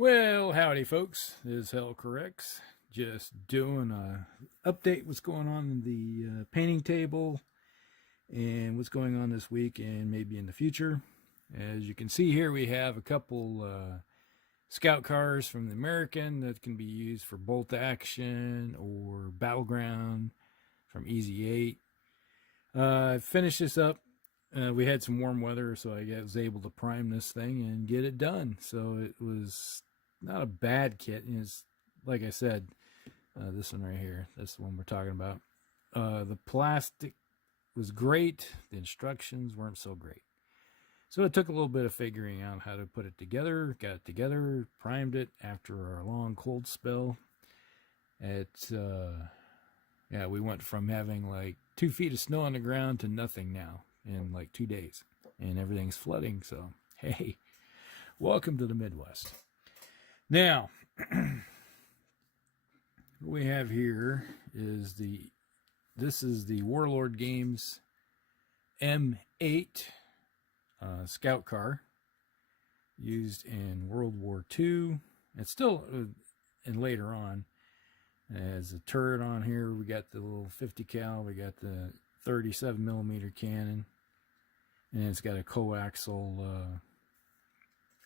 Well, howdy, folks. This is Hell Corrects. Just doing a update what's going on in the painting table and what's going on this week and maybe in the future. As you can see here, we have a couple scout cars from the American that can be used for bolt action or battleground from Easy 8. I finished this up. We had some warm weather, so I was able to prime this thing and get it done. So it was not a bad kit. It's, like I said, this one right here, that's the one we're talking about. The plastic was great. The instructions weren't so great. So it took a little bit of figuring out how to put it together. Got it together, primed it after our long cold spell. We went from having like 2 feet of snow on the ground to nothing now in like 2 days. And everything's flooding, so hey, welcome to the Midwest. Now, what we have here is this is the Warlord Games M8 scout car used in World War II. It's still, and later on, as a turret on here, we got the little 50 cal, we got the 37 millimeter cannon, and it's got a coaxial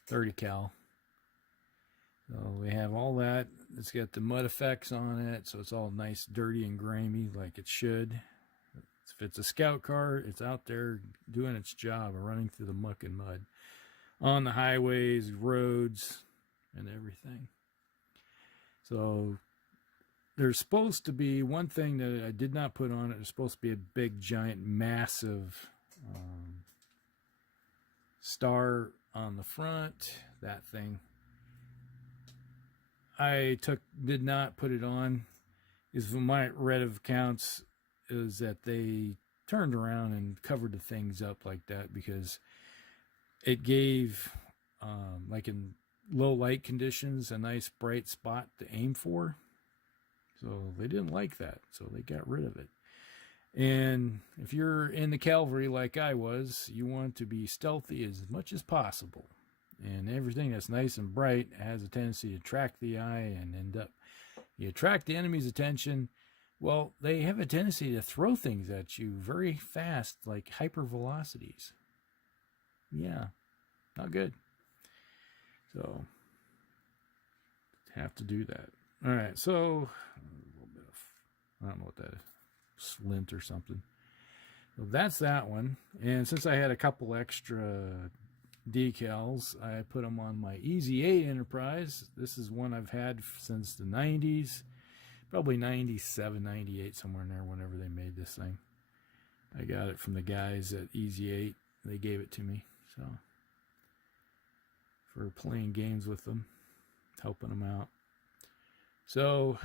30 cal. So we have all that. It's got the mud effects on it, so it's all nice, dirty, and grimy like it should. If it's a scout car, it's out there doing its job of running through the muck and mud on the highways, roads, and everything. So there's supposed to be one thing that I did not put on it. There's supposed to be a big, giant, massive star on the front. That thing. I did not put it on. Is from my read of accounts is that they turned around and covered the things up like that because it gave, like in low light conditions, a nice bright spot to aim for. So they didn't like that, so they got rid of it. And if you're in the Cavalry like I was, you want to be stealthy as much as possible. And everything that's nice and bright has a tendency to attract the eye and end up, you attract the enemy's attention. Well, they have a tendency to throw things at you very fast, like hyper velocities. Yeah, not good. So, have to do that. All right, so a little bit of, I don't know what that is, slint or something. So that's that one. And since I had a couple extra decals, I put them on my Easy 8 Enterprise. This is one I've had since the 90s, probably 97, 98, somewhere in there, whenever they made this thing. I got it from the guys at Easy 8. They gave it to me, so for playing games with them, helping them out. So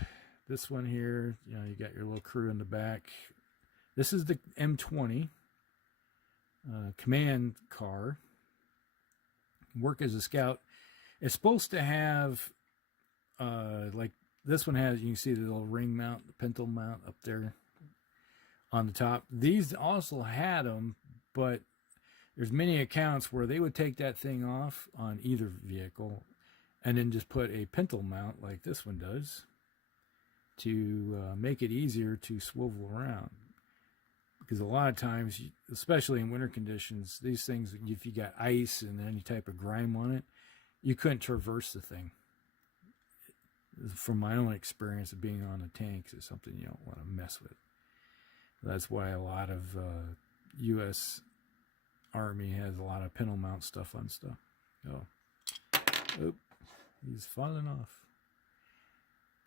this one here, you got your little crew in the back. This is the M20 command car. Work as a scout. It's supposed to have, like this one has, you can see the little ring mount, the pintle mount up there on the top. These also had them, but there's many accounts where they would take that thing off on either vehicle and then just put a pintle mount like this one does to make it easier to swivel around. Because a lot of times, especially in winter conditions, these things, if you got ice and any type of grime on it, you couldn't traverse the thing. From my own experience of being on the tanks, it's something you don't want to mess with. That's why a lot of U.S. Army has a lot of pintle mount stuff on stuff. Oh, he's falling off.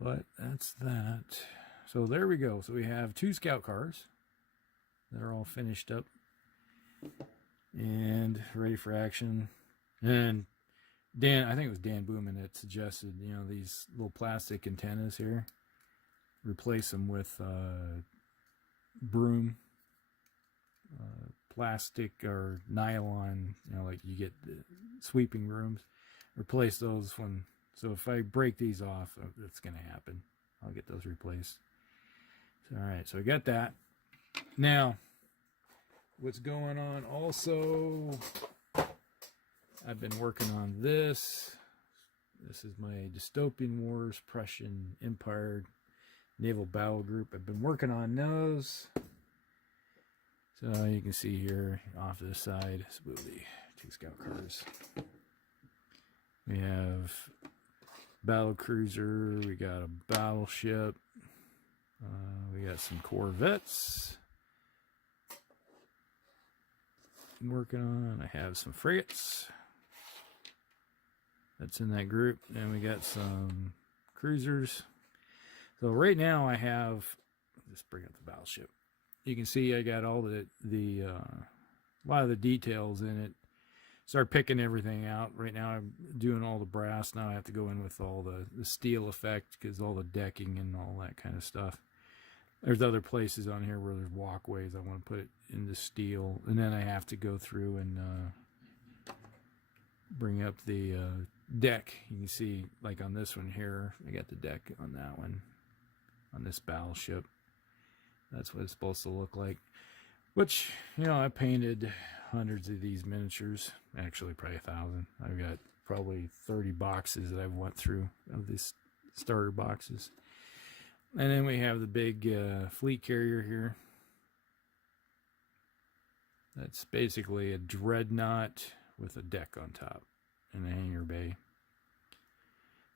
But that's that. So there we go. So we have 2 scout cars. They're all finished up and ready for action. And Dan, I think it was Dan Booman that suggested, these little plastic antennas here, replace them with broom, plastic or nylon, like you get the sweeping brooms. Replace those when, so if I break these off, that's going to happen. I'll get those replaced. So, all right, so I got that. Now, what's going on also, I've been working on this. This is my Dystopian Wars Prussian Empire Naval Battle Group. I've been working on those. So you can see here off to the side, smoothly, 2 scout cars. We have battle cruiser, we got a battleship, we got some corvettes I'm working on. I have some frigates that's in that group, and we got some cruisers. So right now I have, just bring up the battleship. You can see I got all a lot of the details in it. Start picking everything out. Right now I'm doing all the brass. Now I have to go in with all the steel effect, because all the decking and all that kind of stuff. There's other places on here where there's walkways. I want to put it into steel. And then I have to go through and bring up the deck. You can see, like on this one here, I got the deck on that one, on this battleship. That's what it's supposed to look like. Which, you know, I painted hundreds of these miniatures. Actually, probably 1,000. I've got probably 30 boxes that I've went through of these starter boxes. And then we have the big fleet carrier here. That's basically a dreadnought with a deck on top and a hangar bay.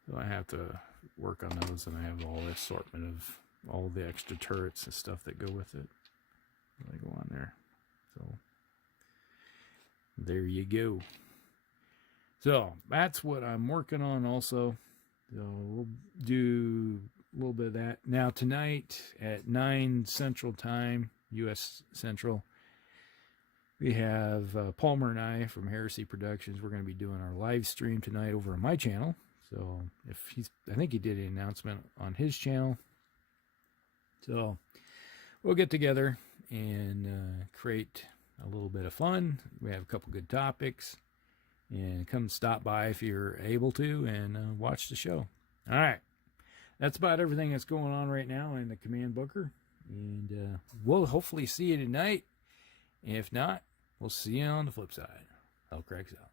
So I have to work on those, and I have all the assortment of all the extra turrets and stuff that go with it. They go on there. So there you go. So that's what I'm working on also. So we'll do a little bit of that. Now tonight at 9 Central Time, U.S. Central, we have Palmer and I from Heresy Productions. We're going to be doing our live stream tonight over on my channel. So I think he did an announcement on his channel. So we'll get together and create a little bit of fun. We have a couple good topics, and come stop by if you're able to, and watch the show. All right, that's about everything that's going on right now in the command bunker, and we'll hopefully see you tonight. If not, we'll see you on the flip side. Hell cracks out.